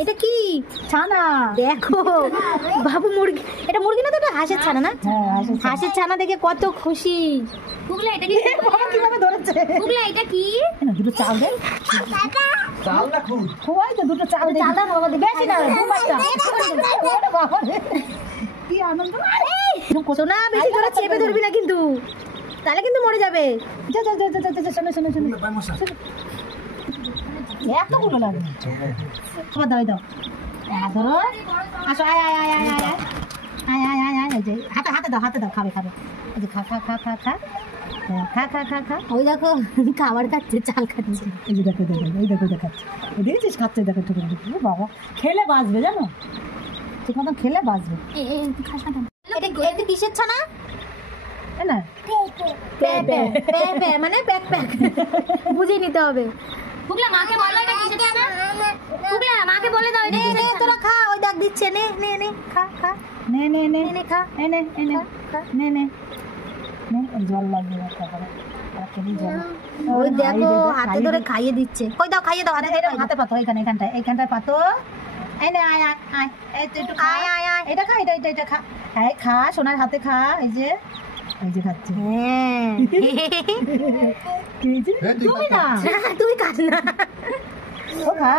এটা কি ছানা? দেখো বাবু মুরগি, এটা মুরগি না তো, এটা হাঁসের ছানা না? হাঁসের ছানা দেখে কত খুশি। পুগলা এটা কি? বাবা কিভাবে ধরেছে? পুগলা এটা কি? দুটো চাল দে। চাল না খুব খোয়াই তো, দুটো চাল দে। চাল দাও বাবা, বেশি না, দু বাচ্চা। বাবা কি আনন্দ! সোনা বেশি করে চেপে ধরবি না কিন্তু, তাহলে কিন্তু মরে যাবে। যা যা যা যা যা, শোনো শোনো শোনো, এতগুলো লাগে। খাবার দাও, দাও ধরো, আসো, আয় আয় আয় আয় আয় আয় আয় আয় আয়, এই যে হাতে হাতে দাও, হাতে দাও, খাবে খাবে, এই যে খা খা খা খা খা খা খা খা খা। ওই দেখো খাবার খাচ্ছে, চাল খাচ্ছে। এই যে দেখো দেখো, এই দেখো দেখাচ্ছে, দেখেছিস খাচ্ছে, দেখো একটু করে। বাবা খেলে বাঁচবে, জানো, ঠিক মতন খেলে বাঁচবে। এটা কিসের ছানা? না মানে প্যাক প্যাক, বুঝিয়ে নিতে হবে। পুগলা মাকে বলো এটা কিসের ছানা? পুগলা মাকে বলে দাও এটা কিসের ছানা। তোরা খা, ওই দেখ দিচ্ছে, নে নে নে, খা খা, নে নে নে নে, খা, নে নে নে নে নে নে, জল লাগবে তারপরে। ওই দেখো হাতে ধরে খাইয়ে দিচ্ছে। ওই দাও, খাইয়ে দাও, হাতে পাতো, এইখানটায় পাতো। এই নে, আয় আয় আয়, এই তো একটু আয় আয় আয়, এটা খা, এটা খা, এই খা, সোনার হাতে খা, এই যে খাচ্ছে। হ্যাঁ তুমি না, তুমি কাট না, ও খা।